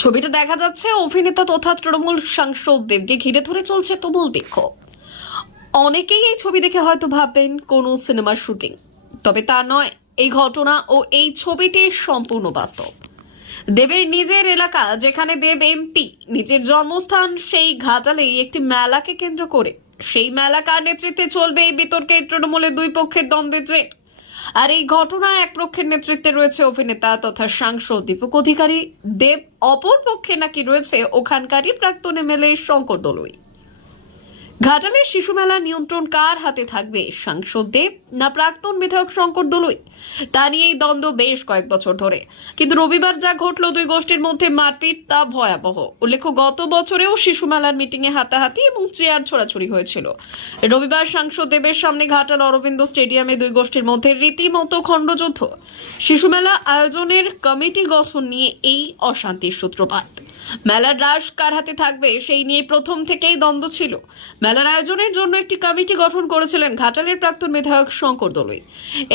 ছবিতে দেখা যাচ্ছে অভিনেতা তথা তৃণমূল সাংসদ দেবকে ঘিরে ধরে চলছে তুমুল বিক্ষোভ। অনেকেই এই ছবি দেখে হয়তো ভাববেন কোনো সিনেমার শুটিং, তবে তা নয়। এই ঘটনা ও এই ছবিটি সম্পূর্ণ বাস্তব। দেবের নিজের এলাকা, যেখানে দেব এমপি, নিজের জন্মস্থান সেই ঘাটালেই একটি মেলাকে কেন্দ্র করে। সেই মেলা কার নেতৃত্বে চলবে, এই বিতর্কে তৃণমূলের দুই পক্ষের দ্বন্দ্বের জের। আর এই ঘটনা এক পক্ষের নেতৃত্বে রয়েছে অভিনেতা তথা সাংসদ দীপক অধিকারী দেব, অপর পক্ষে নাকি রয়েছে ওখানকারই প্রাক্তন এমএলএ শঙ্কর দলুই। ঘাটালের শিশু মেলা নিয়ন্ত্রণ কার হাতে থাকবে, সাংসদ দেব না প্রাক্তন বিধায়ক শঙ্কর দলুই? তা নিয়েই দ্বন্দ্ব বেশ কয়েক বছর ধরে। কিন্তু রবিবার যা ঘটল দুই গোষ্ঠীর মধ্যে মারপিট, তা ভয়াবহ। উল্লেখ্য, গত বছরেও শিশু মেলার মিটিং এ হাতাহাতি এবং চেয়ার ছোড়াছুড়ি হয়েছিল। রবিবার সাংসদ দেবের সামনে ঘাটাল অরবিন্দ স্টেডিয়ামে দুই গোষ্ঠীর মধ্যে রীতিমতো খণ্ডযুদ্ধ। শিশু মেলা আয়োজনের কমিটি গঠন নিয়ে এই অশান্তির সূত্রপাত। মেলার রাশ কার হাতে থাকবে সেই নিয়ে প্রথম থেকেই দ্বন্দ্ব ছিল। মেলার আয়োজনের জন্য একটি কমিটি গঠন করেছিলেন ঘাটালের প্রাক্তন বিধায়ক শঙ্কর দলুই।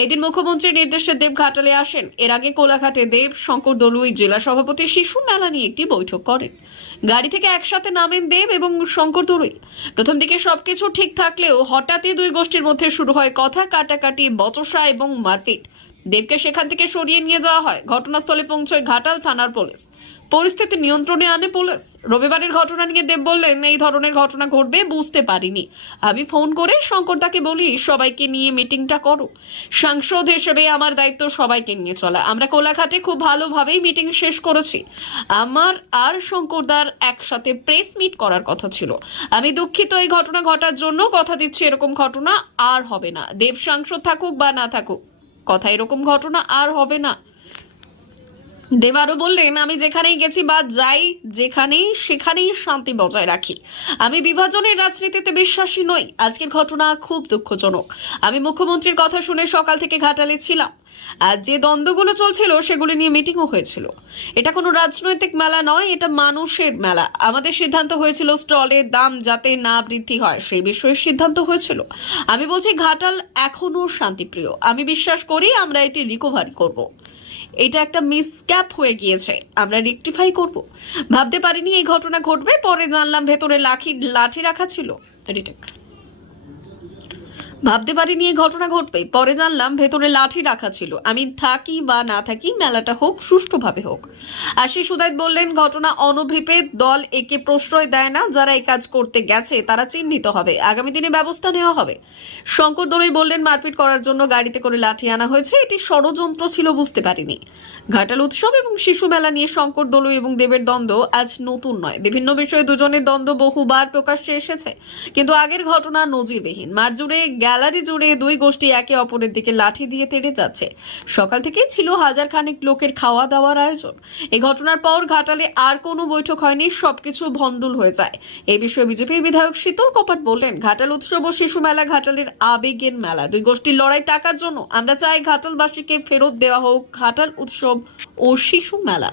এদিন মুখ্যমন্ত্রীর নির্দেশে দেব ঘাটালে আসেন। এর আগে কোলাঘাটে দেব, শঙ্কর দলুই জেলা সভাপতি শিশু মেলা নিয়ে একটি বৈঠক করেন। গাড়ি থেকে একসাথে নামেন দেব এবং শঙ্কর দলুই। প্রথম দিকে সবকিছু ঠিক থাকলেও হঠাৎই দুই গোষ্ঠীর মধ্যে শুরু হয় কথা কাটাকাটি, বচসা এবং মারপিট। দেবকে সেখান থেকে সরিয়ে নিয়ে যাওয়া হয়। ঘটনাস্থলে পৌঁছয় ঘাটাল থানার পুলিশ। পরিস্থিতি নিয়ন্ত্রণে আনে পুলিশ। রবিবারের ঘটনা নিয়ে দেব বললেন, এই ধরনের ঘটনা ঘটবে বুঝতে পারিনি। আমি ফোন করে শঙ্করদাকে বলি, সবাইকে নিয়ে মিটিংটা করো। সাংসদ হিসেবে আমার দায়িত্ব সবাইকে নিয়ে চলা। আমরা কোলাঘাটে খুব ভালোভাবেই মিটিং শেষ করেছি। আমার আর শঙ্করদার একসাথে প্রেস মিট করার কথা ছিল। আমি দুঃখিত এই ঘটনা ঘটার জন্য। কথা দিচ্ছি এরকম ঘটনা আর হবে না। দেব সাংসদ থাকুক বা না থাকুক, কথা এরকম ঘটনা আর হবে না। দেব আরো বললেন, আমি যেখানেই গেছি বা যাই যেখানেই, সেখানেই শান্তি বজায় রাখি। আমি বিভাজনের রাজনীতিতে বিশ্বাসী নই। আজকের ঘটনা খুব দুঃখজনক। আমি মুখ্যমন্ত্রীর কথা শুনে সকাল থেকে ঘাটালে ছিলাম। আর যে দ্বন্দ্বগুলো চলছিল সেগুলো নিয়ে মিটিংও হয়েছিল। এটা কোনো রাজনৈতিক মেলা নয়, এটা মানুষের মেলা। আমাদের সিদ্ধান্ত হয়েছিল স্টলের দাম যাতে না বৃদ্ধি হয়, সেই বিষয়ে সিদ্ধান্ত হয়েছিল। আমি বলছি, ঘাটাল এখনো শান্তিপ্রিয়। আমি বিশ্বাস করি আমরা এটি রিকভারি করব। এটা একটা মিসক্যাপ হয়ে গিয়েছে, আমরা রেকটিফাই করব। ভাবতে পারিনি এই ঘটনা ঘটবে। পরে জানলাম ভেতরে লাঠি রাখা ছিল। ভাবতে পারিনি এই ঘটনা ঘটবে। পরে জানলাম ভেতরে লাঠি রাখা ছিল। আমি থাকি বা না থাকি, মেলাটা হোক, সুষ্ঠুভাবে হোক। আশিস উদয় বললেন, ঘটনা অনভিপ্রেত। দল একে প্রশ্রয় দেয় না। যারা এই কাজ করতে গেছে তারা চিহ্নিত হবে, আগামী দিনে ব্যবস্থা নেওয়া হবে। শঙ্কর দলুই বললেন, মারপিট করার জন্য গাড়িতে করে লাঠি আনা হয়েছে, এটি ষড়যন্ত্র ছিল, বুঝতে পারিনি। ঘাটাল উৎসব এবং শিশু মেলা নিয়ে শঙ্কর দলুই এবং দেবের দ্বন্দ্ব আজ নতুন নয়। বিভিন্ন বিষয়ে দুজনের দ্বন্দ্ব বহুবার প্রকাশ্যে এসেছে, কিন্তু আগের ঘটনা নজিরবিহীন। মাঠ জুড়ে, গ্যালারি জুড়ে দুই গোষ্ঠী একে অপরের দিকে লাঠি দিয়ে তেড়ে যাচ্ছে। সকাল থেকে ছিল হাজার খানেক লোকের খাওয়া দাওয়ার আয়োজন। এই ঘটনার পর ঘাটালে আর কোনো বৈঠক হয়নি, সবকিছু ভণ্ডুল হয়ে যায়। এই বিষয়ে বিজেপির বিধায়ক শীতল কপাট বললেন, ঘাটাল উৎসব ও শিশু মেলা ঘাটালের আবেগের মেলা। দুই গোষ্ঠীর লড়াই টাকার জন্য। আমরা চাই ঘাটালবাসীকে ফেরত দেওয়া হোক ঘাটাল উৎসব ও শিশু মেলা।